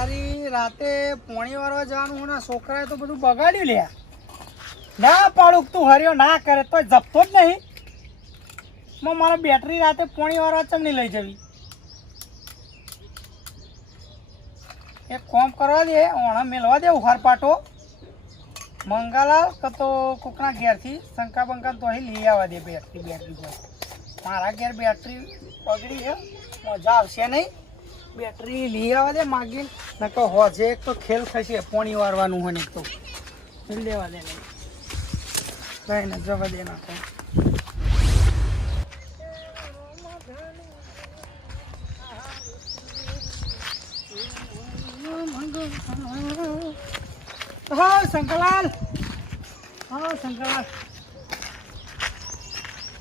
તારી રાતે પોણી વારવા જવાનું ને છોકરાએ તો બધું બગાડ્યું લ્યા. ના પાડું તું હર્યો ના કરે તો જપતો જ નહીં. મારે બેટરી રાતે પોણી વારવા ચમ નહીં લઈ જવી. એક કોમ કરવા દે, ઓણા મેળવા દે ઉહાર પાટો મંગાલાલ તો કોકના ઘેરથી શંકા બંકા તો અહીં લઈ આવવા દે બેટરી પર. મારા ઘેર બેટરી બગડી છે, મજા આવશે નહીં. બેટરી લઈ આવવા દે માગી નકો હોજે એક તો ખેલ થશે પોણી વારવાનું હોય ને એક તો લેવા દે નહીં કઈ ને જવા દે નાખો. હા શંકરલાલ, હા શંકરલાલ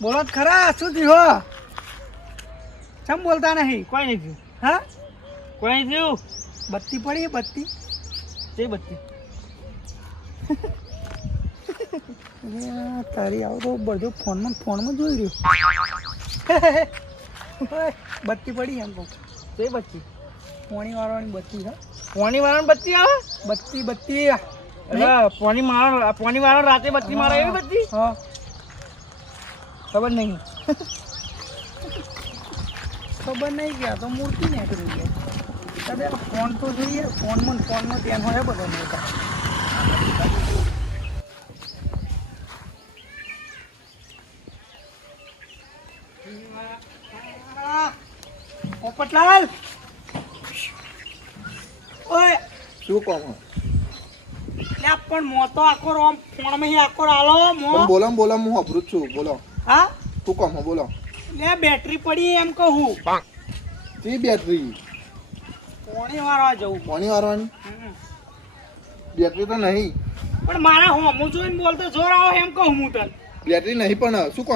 બોલો ખરા, શું થયું? કેમ બોલતા નહીં? કોઈ નહીં થયું. હા કોઈ નહીં થયું. બત્તી પડી બત્તી તે બત્તી તારી આવો તો બધું ફોનમાં જોઈ રહ્યો. બત્તી પડી એમ કહું તે બત્તી પોણી વાળવાની બત્તી. હા પોણી વાળવાની બત્તી આવે. બત્તી પોણી વાળો રાતે બત્તી મારે એવી બત્તી. હા ખબર નહીં ખબર નહીં ગયા તો મૂર્તિ ને કરી ગયા. ફોન તો જોઈએ, ફોનમાં ધ્યાન હોય બધો મોટા. પોપટલાલ ઓય શું કહો? પણ મો તો આખો રોમ ફોનમાં આખો આલો મો. બોલો બોલો, હું અભૃત છું. બોલો. હા શું કહો? બોલો. લે બેટરી પડી એમ કહું. તી બેટરી પોણી વારવા જવું. પોણી વારવાની બેટરી તો નહીં. પણ મારા હોમું જોઈને બોલતો જોર આવો એમ કહું હું તને. બેટરી નહીં પણ શું કહો?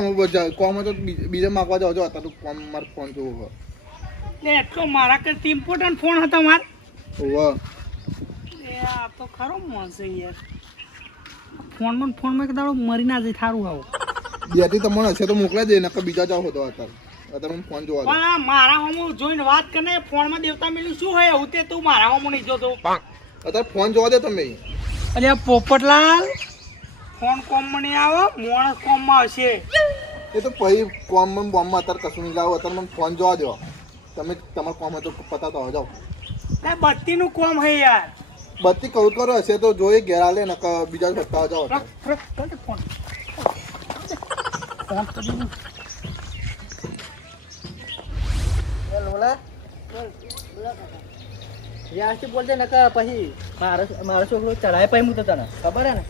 કોમ તો બીજા માગવા જાવ છો. અત્યારે તો કોમ મારે ફોન જોવો. લે એટલો મારા કરતી ઇમ્પોર્ટન્ટ ફોન હતો માર. વાહ એ આ તો ખરો મોસે યાર. ફોનમાં કદાચ મરી ના જાય થારું આવો. બેટરી તમને હશે તો મોકલા દે, નકર બીજા જાવ હતો. અત્યારે ફોન જોવા દે. પણ મારા હોમું જોઈને વાત કરે ફોનમાં દેવતા મેલું શું હોય એવું તે તું મારા હોમું નહીં જોતો. અત્યારે ફોન જોવા દે તમે. અરે પોપટલાલ ફોન કોમમાં નહીં આવો, માણસ કોમમાં હશે. એ તો પછી કોમમાં બોમમાં અત્યારે કશું નહીં લાવો. અત્યારે મને ફોન જોવા દો. તમે તમારા કોમ તો પતાવતા જાઓ. બત્તીનું કોમ હે યાર. બત્તી કહું કરો હશે તો જોઈએ ઘેર આલે, નકર બીજા પતાવવા જાઓ. ફોન બોલતે નકા પછી મારો છોકરો ચડાય પછી હું તો તને ખબર હે ને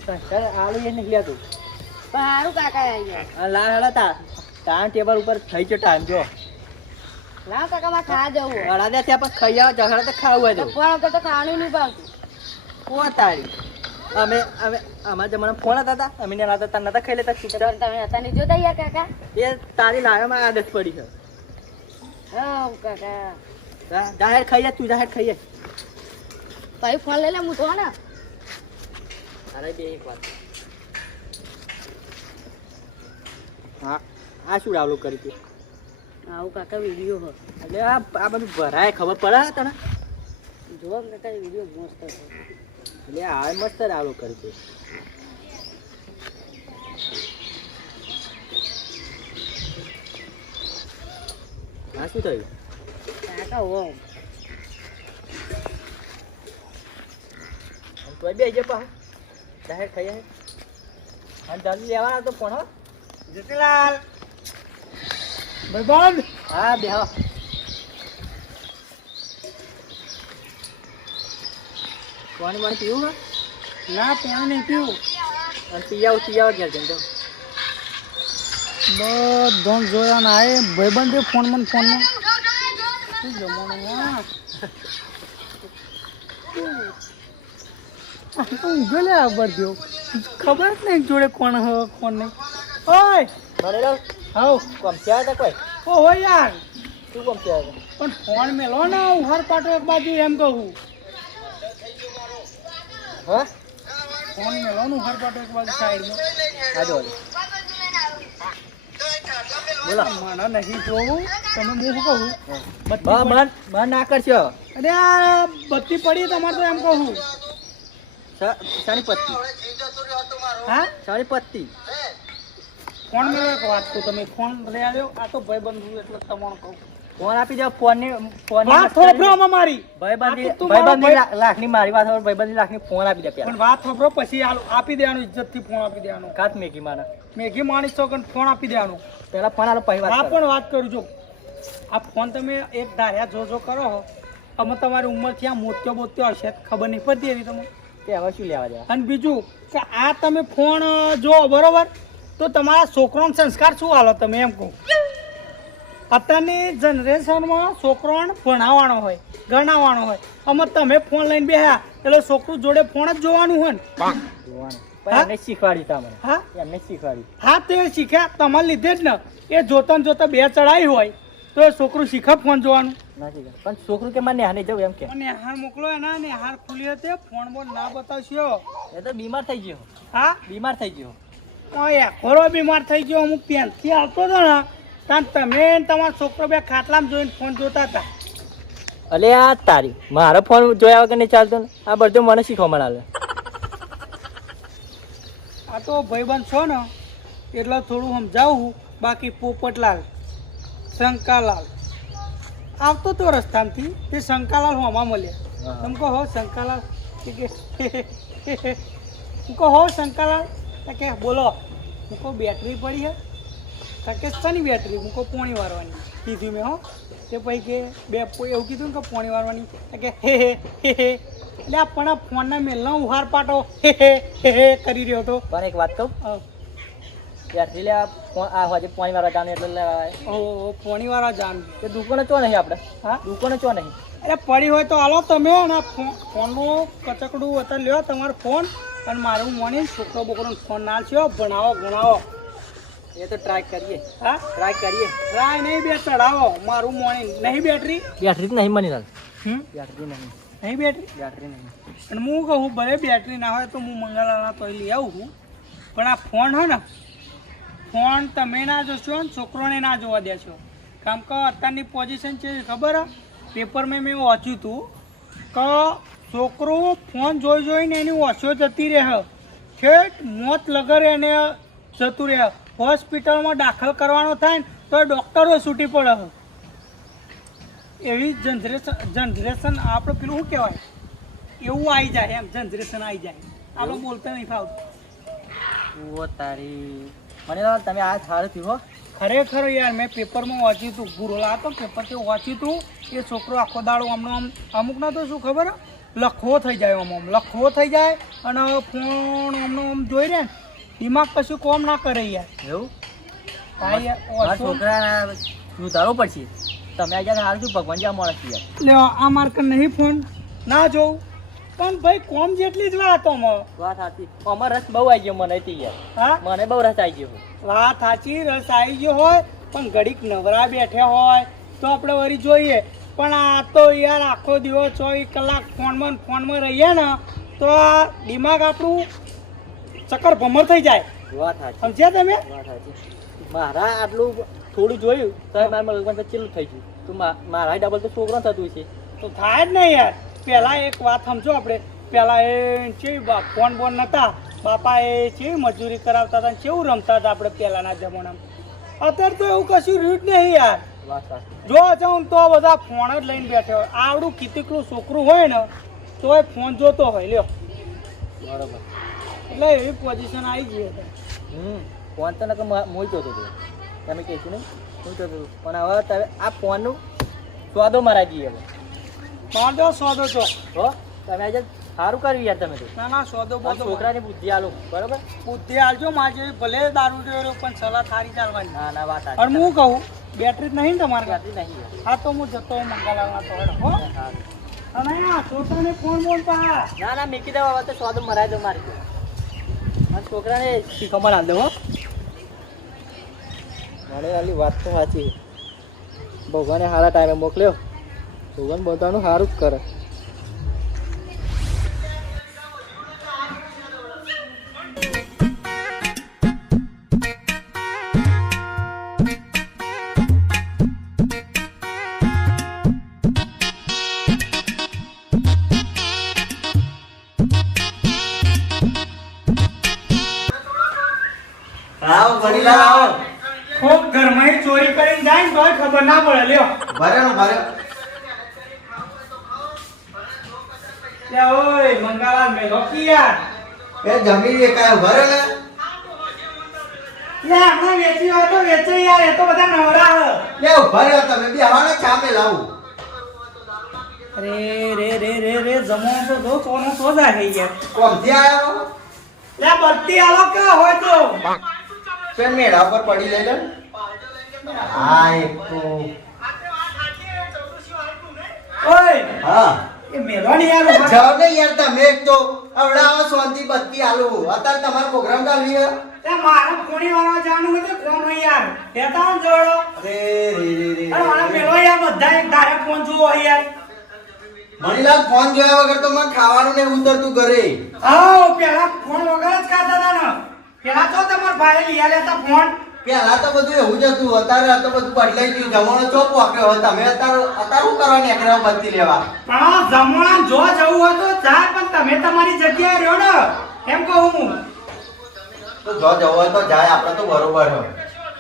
આલુ એ નીકળ્યા તું સારું કાકા આવી ગયા. લા હેડા ટાઈમ ટેબલ ઉપર થઈ ગયો ટાઈમ જો ના કાકા મારે ખા જવું. અડા દે ત્યાં પછી ખાઈ આવો ઝઘડા તો ખાવું હોય તો ફોન વગર તો ખાવાનું નહીં ભાવતું. કોણ તારી અમે અમારા જમાના ફોન હતા અમે ને નતા નતા ખાઈ લેતા ચૂપચાપ. તમે હતા નહીં જોતા યાર કાકા. એ તારી લાવ્યામાં આદત પડી છે. હા કાકા જાહેર ખાઈએ તું જાહેર ખાઈએ. ભાઈ ફોન લઈ લે હું તો ને. અરે બે એક વાત હા આ શું ડાઉનલોડ કરી તું? આવું કાકા વિડીયો હો એટલે આ બધું ભરાય ખબર પડે તને? જો કાકા વિડીયો મસ્ત છે. એટલે આ મસ્ત ડાઉનલોડ કરી તું. આ શું થયું? કાકા હો તો બે જે પા જાહેર ખાઈએ અને જલ્દી લેવાના તો ફોન હો. જતીલાલ ભાઈ બંધ. હા બે હા પાણી પાણી પીવું હા? ના પાણી નહીં પીવું. અને પી આવ ઘેર જઈને તો બધો જોયા ના એ ભાઈબંધ ફોનમાં શું જમવાનું ઊંઘો લે બરજો ખબર જ નહીં જોડે કોણ હવે કોણ નહીં. ઓય મને હાઉ કમસ્યા હતા કોઈ? ઓહો યાર શું કમસ્યા હતા? પણ ફોન મેલો ને ઉહાર પાટો એક બાજુ એમ કહું. હા ફોન મેલો ને ઉહાર પાટો એક બાજુ સાઈડમાં. હા જો બોલો મને નહીં જોવું તમે હું શું કહું બંધ ના કરશો. અરે આ બત્તી પડી તમારે તો એમ કહું શાની પત્તી હા શાની પત્તી ફોન મેળવો એક વાત કહું તમે ફોન લઈ આવ્યો આ તો ભાઈ બંધ એટલે તમારું કહું ફોન આપી દો ફોનની વાત થોભરો આમાં મારી ભાઈબંધી લાખની મારી વાત સાંભળ, ભાઈબંધી લાખની ફોન આપી દે પણ પેલા વાત થોભરો પછી આપી દેવાનું ઇજ્જતથી ફોન આપી દેવાનો કાત મેગી માના મેઘી માણીશ તો પણ ફોન આપી દેવાનું પેલા ફોન આલો પછી વાત હા કરો. પણ વાત કરું છું આ ફોન તમે એક ધાર્યા જો કરો હો અમે તમારી ઉંમરથી આ મોત્યો બોત્યો હશે તો ખબર નહીં પડતી એવી તમને તે હવે શું લેવા દેવા અને બીજું કે આ તમે ફોન જો બરોબર તો તમારા છોકરાનો સંસ્કાર શું હાલો તમે એમ કહો અત્યારની જનરેશનમાં છોકરાને ભણાવવાનો હોય ગણાવવાનો હોય અમે તમે ફોન લઈને બેહ્યા એટલે છોકરું જોડે ફોન જ જોવાનું હોય ને જોવાનું પણ એમને શીખવાડી તમને હા એમને શીખવાડી હા તે શીખ્યા તમારા લીધે જ ને એ જોતા ને જોતા બે ચડાઈ હોય તો એ છોકરું શીખે ફોન જોવાનું ના શીખવાડી પણ છોકરું કે મને નેહાને જવું એમ કે અને હાર મોકલો એના ને હાર ખુલી હતી ફોન બોન ના બતાવશો એ તો બીમાર થઈ ગયો હા બીમાર થઈ ગયો ખોરો બીમાર થઈ ગયો અમુક પેનથી આવતો હતો ને ત્યાં તમે ને તમારો છોકરો બે ખાટલામાં જોઈને ફોન જોતા હતા અલે આ તારી મારો ફોન જોયા વગર નહીં ચાલતો ને આ બધું મને શીખવા મળે આ તો ભાઈબંધ છો ને એટલે થોડું સમજાવું બાકી પોપટલાલ શંકાલાલ આવતો તો રસ્તામાંથી તે શંકાલાલ હોમાં મળ્યા તમે કહો હો શંકાલાલ હું કહો હો શંકાલાલ કે બોલો હું કહું બેટરી પડી હે કે શાની બેટરી હું કહું પોણી વારવાની કીધું મેં હો તે પછી કે એવું કીધું ને કે પોણી વારવાની કે હે એટલે આ પણ આ ફોનના મેલનો ઉહાર પાટો હે કરી રહ્યો હતો પણ એક વાત કહું બેટરી લે આ હોજે પાણી વાળા જાને એટલે લેવાય ઓ પોણી વાળા જાન તે દુકાને ચો નહીં આપણે હા દુકાને ચો નહીં અરે પડી હોય તો હાલો તમે અને ફોનનું કચકડું અત્યારે લ્યો તમારો ફોન અને મારું મોની છોકરો બોકરોનો ફોન ના છે ભણાવો ભણાવો એ તો ટ્રાય કરીએ હા ટ્રાય કરીએ રાય નહીં બે ચડાવો મારું મોની નહીં બેટરી બેટરી જ નહીં મની લાલ હમ બેટરી નહીં નહીં બેટરી બેટરી નહીં અને હું કહું ભલે બેટરી ના હોય તો હું મંગાલાના તો લઈ આવું છું પણ આ ફોન હોય ને ફોન તમે ના જોશો ને છોકરોને ના જોવા દેશો કામ કે અત્યારની પોઝિશન છે ખબર પેપરમાં મેં વાંચ્યું હતું કે છોકરો ફોન જોઈને એની ઓછો જતી રહે ઠેઠ મોત લગર એને જતું રહે હોસ્પિટલમાં દાખલ કરવાનો થાય ને તો ડૉક્ટરો છૂટી પડે એવી જનરેશન આપણે પેલું શું કહેવાય એવું આવી જાય એમ જનરેશન આવી જાય આપણે બોલતા નહીં ફાવતું ઓ તારી મને લાલ તમે આ સારું થયું હો ખરેખર યાર મેં પેપરમાં વાંચ્યું હતું ગુરોલા હતો પેપર તે વાંચ્યું હતું એ છોકરો આખો દાડો આમ અમુકના તો શું ખબર લખવો થઈ જાય આમ લખવો થઈ જાય અને ફોન આમ જોઈ રહે દિમાગ કશું કોમ ના કરે યાર એવું કાંઈ મારા છોકરાને સુધારવું પડશે તમે આજે સારું છું ભગવાન જ્યાં મળે છે યાર લે આ માર્ક નહીં ફોન ના જોઉં પણ ભાઈ કોમ જેટલી જ વાત આમાં વાત સાચી અમાર રસ બહુ આવી ગયો મને થી યાર હા મને બહુ રસ આવી ગયો વાત સાચી રસ આવી ગયો હોય પણ ઘડીક નવરા બેઠ્યા હોય તો આપણે વળી જોઈએ પણ આ તો યાર આખો દિવસ 24 કલાક ફોનમાં રહીએ ને તો આ દિમાગ આપણું ચક્કર ભમર થઈ જાય વાત સાચી સમજ્યા તમે વાત સાચી મારા આટલું થોડું જોયું તો મારા મગજમાં તો ચેલું થઈ ગયું તો મારા ડબલ તો છોકરો થતું છે તો થાય જ નહીં યાર પહેલાં એક વાત સમજો આપણે પહેલાં એ કેવી ફોન બોન નહોતા બાપા એ કેવી મજૂરી કરાવતા હતા કેવું રમતા હતા આપણે પહેલાંના જમાનામાં અત્યારે તો એવું કશું રહ્યું જ નહીં યાર વાત સાચી જો જાઉં તો બધા ફોન જ લઈને બેઠા હોય આવડું કિતિકલું છોકરું હોય ને તો એ ફોન જોતો હોય લ્યો બરોબર એટલે એવી પોઝિશન આવી ગઈ હતી ફોન તો નકર મોઈ જોતો હતો તમે કહેશું નહીં હું જોતો હતો પણ હવે તમે આ ફોનનું સ્વાદો મરાઈ દઈએ હવે માર દો સોદો તો હો તમે આજે સારું કર્યું યાર તમે તો ના ના સોદો આ બોદો છોકરાની બુદ્ધિ આલો બરોબર બુદ્ધિ આલજો મારે જેવી ભલે દારૂ દેવો પણ સલાહ થારી ચાલવાની ના ના વાત અને હું કહું બેટરી જ નહીં ને તમારે ઘરે? સાચી નહીં યાર હા તો હું જતો મંગાલાના તો હેડો, હો સારું. અને આ છોકરાને ફોન બોલતા ના ના મેકી દેવા હવે તો સ્વાદ મરાઈ દો મારી તો આ છોકરાને શીખવામાં હાલ દો હો મને આલી વાત તો સાચી ભગવાને સારા ટાઈમે મોકલ્યો ભગવાન બધાનું સારું જ કરે મણીલાલ આવો. કોક ઘરમાં ચોરી કરીને જાય ને તોય ખબર ના પડે લ્યો ભરે. લે ઓય મંગાલાલ મેલો કી યાર એ જમીન એકાય ભરે ને. લે આપણે વેચી હોય તો વેચે યાર એ તો બધા નવરા હ લે ભરે તમે બી આવાને ચામે લાવું. રે જમો તો દો સોનો તો જાય યાર કોમથી આયો? લે બત્તી આલો કે હોય તો પેન મેળા પર પડી લઈ લે. હા એક તો ઓય હા એ મેલો ની યાર જાવ ને યાર તમે એક તો આવડાવા શાંતિ બત્તી આલુ. અત્યારે તમારો પ્રોગ્રામ ચાલી છે. તે મારા ફોણી વાળા જાણું હોય તો કોમ હોય યાર દેતા ને જોડો રે અરે મારા મેલો યાર બધા એક ધારે ફોન જુઓ યાર મણીલાલ ફોન જોયા વગર તો મને ખાવાનું નહીં ઉતરતું ઘરે. આવ પેલા ફોન વગર જ ખાતા હતા ને પેલા તો તમાર ભાઈ લઈ લેતા ફોન પેલા તો બધું એવું જ હતું. અત્યારે તો બધું બદલાઈ ગયું. જમાનો ચોપ વાક્યો હોય. તમે અત્યારે શું કરવા નીકળ્યા બત્તી લેવા? પણ જમણા જો જવું હોય તો જાય પણ તમે તમારી જગ્યાએ રહ્યો ને એમ કહું હું તો જો જવું હોય તો જાય. આપણે તો બરોબર હોય.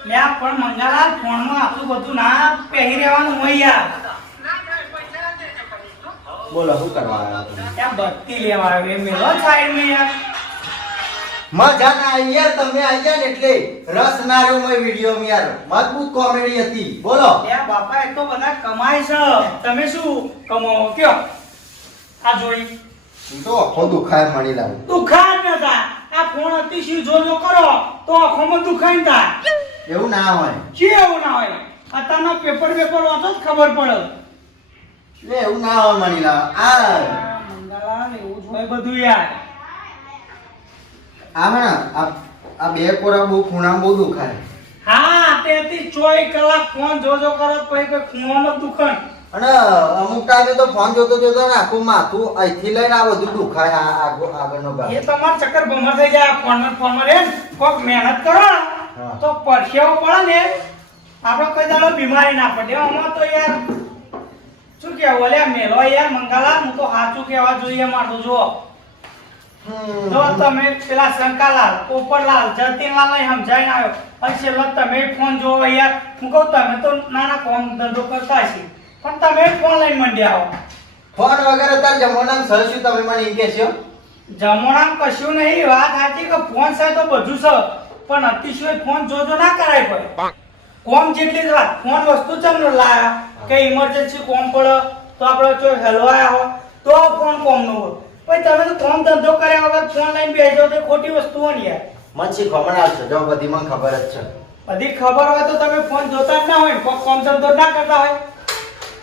લે પણ મંગાલાલ ફોનમાં આટલું બધું ના પહેરી રહેવાનું હોય યાર બોલો શું કરવા આવ્યા તમે? ત્યાં બત્તી લેવા આવે મેલો સાઈડ મે યાર મજા ના આવી યાર. તમે આવી ગયા ને એટલે રસ ના રહ્યો મેં વિડીયો માં યાર. મજબૂત કોમેડી હતી. બોલો. લે બાપા એ તો બધા કમાય છે તમે શું કમાવો કયો આ જોઈ ઈ તો આખો દુખાય મણીલાલ. દુખાય ન તા આ ફોન અતિશય જો કરો તો આંખોમાં દુખાય ન તા એવું ના હોય. કે એવું ના હોય અત્યારના પેપર વાંચો જ ખબર પડે લે એવું ના હોય મણીલાલ. આ મંગાલાલ એવું જ હોય બધું યાર આ હે ને આ બે કોરા બહુ ખૂણા બહુ દુખાય. હા તેથી 24 કલાક ફોન જોજો કરો પછી કોઈ ખૂણામાં દુખાય અને અમુક ટાઈમે તો ફોન જોતો ને આખું માથું અહીંથી લઈને આ બધું દુખાય. આ આગળનો ભાગ. એ તમાર ચક્કર ભમર થઈ જાય ફોનમાં રે કોક મહેનત કરો ને હા. તો પરસેવો પડે ને આપણે કોઈ દાડો બીમારી ના પડે આમાં તો યાર શું કેવું ઓલે મેલો યાર મંગાલા હું તો સાચું કહેવા જોઈએ મારું જો જો તમે પેલા શંકાલાલ પોપટલાલ જતીનલાલ ને સમજાઈને આવ્યો અને છેલ્લો તમે ફોન જોવો યાર હું કહું તમે તો નાના કોમ ધંધો કરતા છે પણ તમે ફોન લઈને મંડ્યા આવો ફોન વગર અત્યારે જમાનામાં સર શું તમે મને એમ કહેશો? જમણામાં કશું નહીં વાત સાચી કે ફોન છે તો બધું છે પણ અતિશય ફોન જોજો ના કરાય પડે કોમ જેટલી જ વાત ફોન વસ્તુ ચમ લાયા કે ઇમરજન્સી કોમ પડે તો આપણે જો હલવાયા હો તો ફોન કોમ નો હોય પછી તમે તો કોમ ધંધો કર્યા વગર ફોન લઈને બેસજો તો ખોટી વસ્તુઓ નહીં યાર મને શીખવા આવશે. જો બધી મને ખબર જ છે. બધી ખબર હોય તો તમે ફોન જોતા જ ના હોય કોમ ધંધો ના કરતા હોય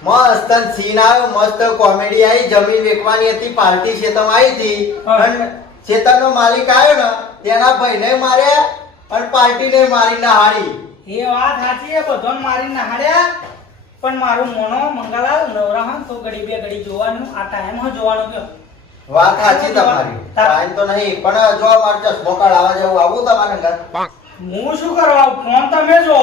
મસ્ત સીન આવ્યો. મસ્ત કોમેડી આવી. જમીન વેચવાની હતી. પાર્ટી શેતમ આવી હતી હા. અને શેતમનો માલિક આવ્યો ને તેના ભાઈને માર્યા અને પાર્ટીને મારી નાહાડી. એ વાત સાચી છે બધો મારી નાહાડ્યા પણ મારું મોનો મંગાલાલ નવરા હોય તો ઘડી બે ઘડી જોવાનું આ ટાઈમ જોવાનું કયો વાત સાચી તમારી. ટાઈમ તો નહીં પણ જો મારે ચશ્મો કાઢવા જવું આવું તમારે ઘર. હું શું કરવા ફોન તમે જો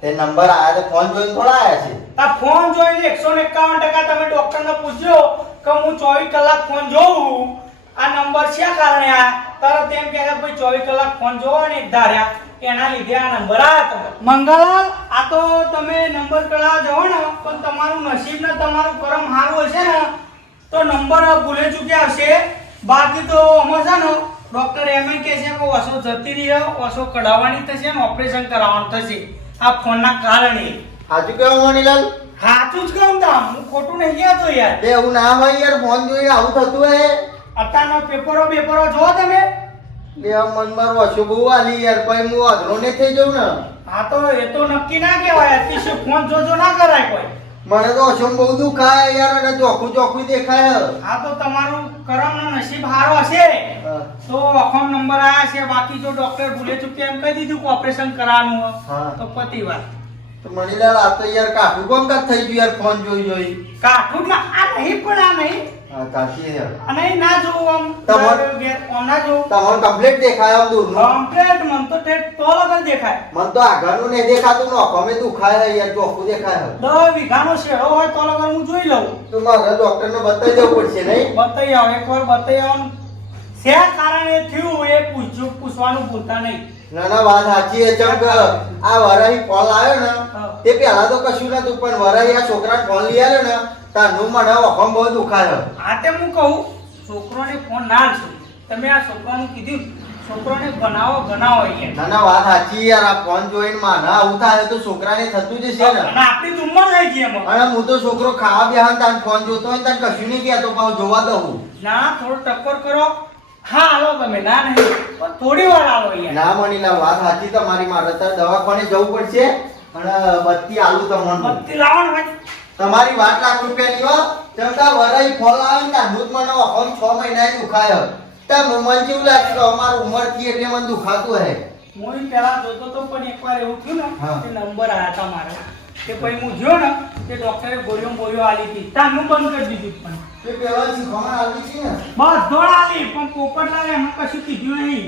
તે નંબર આયા તો ફોન જોઈને થોડા આયા છે. આ ફોન જોઈને 151% તમે ડોક્ટરને પૂછ્યો કે હું 24 કલાક ફોન જોઉં આ નંબર શા કારણે આ તરત એમ કહે કે ભાઈ 24 કલાક ફોન જોવો ને ધાર્યા એના લીધે આ નંબર આવ્યો મંગલાલ આ તો તમે નંબર કઢાવવા જાઓ ને પણ તમારું નસીબ ને તમારું કરમ સારું હશે ને તો નંબર ભૂલે ચૂક્યા હશે બાકી તો આમાં છે ને ડોક્ટર એમ કહે છે કે ઓછો જતી રહી ઓછો કઢાવવાની થશે ને ઓપરેશન કરાવવાનું થશે આ ફોનના કારણે સાચું કેવા મણીલાલ? સાચું જ કહું તામ હું ખોટું નહીં કહેતો યાર તે એવું ના હોય યાર. ફોન જોઈને આવું થતું હે. અત્યારનો પેપરો જો તમે બે મન મારું અશુભ બહુ આલી યાર. પછી હું અઘરો ને થઈ જાઉં ને. હા તો એ તો નક્કી ના કહેવાય અતિશય ફોન જોજો ના કરાય કોઈ મને તો અશુભ બહુ દુખાય યાર અને ચોખ્ખું દેખાય. હા તો તમારું કરમનો નસીબ સારો હશે તો અખમ નંબર આયા છે બાકી જો ડોક્ટર ભૂલે ચૂકે એમ કહી દીધું કે ઓપરેશન કરાવવાનું હોય હા. તો પતિ વાત તો મણીલાલ આ તો યાર કાઠું કોમ કાટ થઈ ગયું યાર. ફોન જોઈ કાઠું ના આ નહીં પણ આ નહીં હા કાઠી યાર. અને ના જોવું આમ તમારું- આમ ના જોવું તમારું કમ્પ્લીટ દેખાય આમ દૂરનું. કમ્પ્લેટ મન તો ઠેઠ તો લગન દેખાય મને તો આગળનું નહીં દેખાતું ને અમે દુખાય હે યાર. ચોખ્ખું દેખાય હે. 10 વીઘાનો શેડો હોય તો લગન હું જોઈ લઉં તો મારે ડોક્ટરને બતાવી દેવું પડશે નહીં? બતાઈ આવો એકવાર બતાઈ આવો શેના કારણે થયું એ પૂછવાનું ભૂલતા નહીં ના ના વાત સાચી છે ચમ કે આ વરાહી ફોન આવ્યો ને હા. તે પહેલા તો કશું નતું પણ વરાહી આ છોકરાને ફોન લઈ આવ્યો ને તારનું મને વખમ બહુ દુખાયો. આ તે હું કહું છોકરોને ફોન ના છો તમે આ છોકરાનું કીધું છોકરોને ગણાવો યાર. ના ના વાત સાચી યાર આ ફોન જોઈને માને આવું થાય તો છોકરાને થતું જ છે ને. અને આપણી તો ઉંમર થઈ ગઈ એમાં. અને હું તો છોકરો ખાવા બેહન તાન ફોન જોતો હોય ને તાન કશું નહીં કહેતો પાછું જોવા દઉં. ના થોડો ટક્કર કરો. હા હાલો તમે ના નહીં પણ થોડી વાર હાલો યાર. ના મણીલા વાત સાચી તમારી મારે તાર દવાખાને જવું પડશે અને બત્તી આલુ તમને બત્તી લાવો ને ભાઈ. તમારી વાત લાખ રૂપિયાની હો ચમકા વરાઈ ફોન આવે ને તાર મને વખમ 6 મહિના દુખાયો તાર મને જેવું લાગે કે અમારી ઉંમર થી એટલે મને દુખાતું હે. હું પહેલા જોતો તો પણ એકવાર એવું થયું હા. ને કે નંબર આયા હતા મારે કે પછી હું જોયો ને કે ડોક્ટરે ગોળીઓ આલી હતી તારનું બંધ કરી દીધું પણ તે પેલા શીખવામાં આવી છે ને બસ દોડ આલી પણ પોપટલાલે એમાં કશું કીધું નહીં.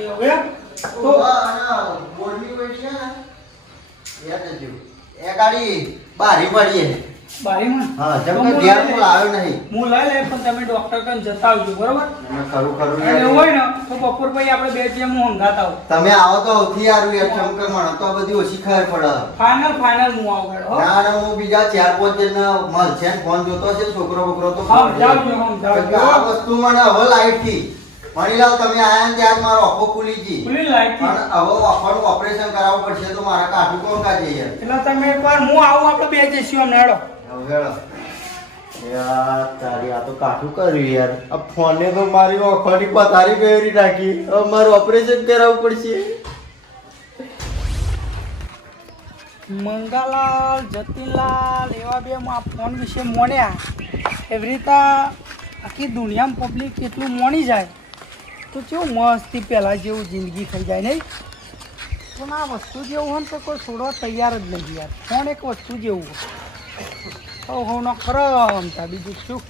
એ હવે તો આના બોલની પડી છે ને યાદ જજો એ ગાડી બારી પડી હે. બારીમાં હા જમકે ઘેર કોલ આવ્યો નહીં. હું લઈ લે પણ તમે ડોક્ટર કન જતા આવજો બરોબર. મને ખરું ખરું અને એવું યાર. હોય ને તો બપોર પછી આપણે બે જેમ હું હંગાતા આવું. તમે આવો તો સૌથી સારું યાર ચમકે મને તો આ બધી ઓછી ખબર પડે. ફાઇનલ હું આવું હો. ના ના હું બીજા 4-5 જણને મળશે ને ફોન જોતો છે છોકરો બકરો તો સમજાવજો. કે આ વસ્તુ મને હવે લાઈટ થી મણીલાલ તમે આયા ને ત્યાં જ મારો આંખો ખુલી ગઈ ખુલ્લી લાઈટ થી. અને હવે આંખોનું ઓપરેશન કરાવવું પડશે તો મારા કાઠું કોણ કાઢે યાર. એટલે તમે એકવાર હું આવું આપણે બે જઈશું અમને હેડો. હવે હેળો. યાર તારી આ તો કાઠું કર્યું યાર. આ ફોને તો મારી આંખોની પથારી ફેરવી નાખી. હવે મારું ઓપરેશન કરાવવું પડશે. મંગાલાલ જતીનલાલ એવા બે આ ફોન વિશે મોણ્યા એવી રીતે આખી દુનિયામાં પબ્લિક કેટલું મોણી જાય તો કેવું મસ્તી પહેલાં જેવું જિંદગી થઈ જાય નહીં. પણ આ વસ્તુ જેવું હોય ને તો કોઈ છોડવા તૈયાર જ નહીં યાર. ફોન એક વસ્તુ જેવું હોય. હો નો ખરો અમતા બીજું શું.